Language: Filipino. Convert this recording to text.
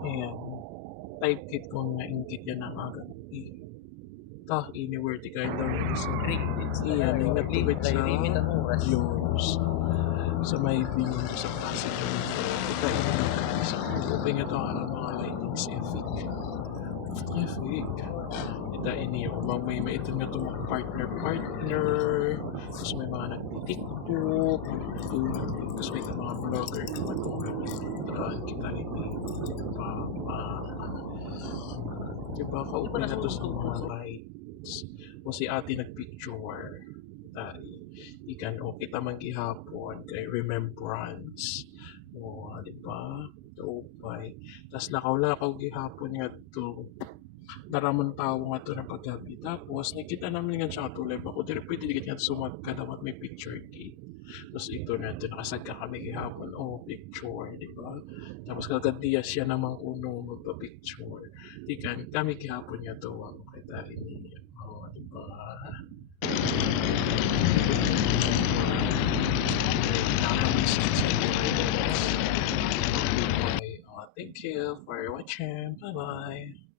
Ayan, type kit kung nainggit yan ang agad. Anywhere di kayo daw yung isa. Iyan, ingat tubig sa yours. Sa may view sa passenger. Ito yung guys. Open ito ang mga lighting traffic. Ito ini yung may ito nga itong mga partner. Tapos may mga nagtitiktok. Tapos may ito mga vlogger. Kita ini. Diba, kaupo na to sa mga lights. O si ate nagpicture. Ikan o kita man gihapon kay remembrance. O, diba? Upay. Tapos lakaw-lakaw gihapon nga to. Daramon tao nga to na paggabi. Tapos, nakita namin nga siya katulad ako. Pero pwede di nga sumag ka dapat may picture kit. Tapos ito na ito, nakasagka kami gihapon. Oh, picture, di ba? Tapos kagandiya siya namang unong magpa-picture. Di kan, kami gihapon nga to. Ako kay dahil niya. Oh, di ba? Thank you for watching. Bye-bye.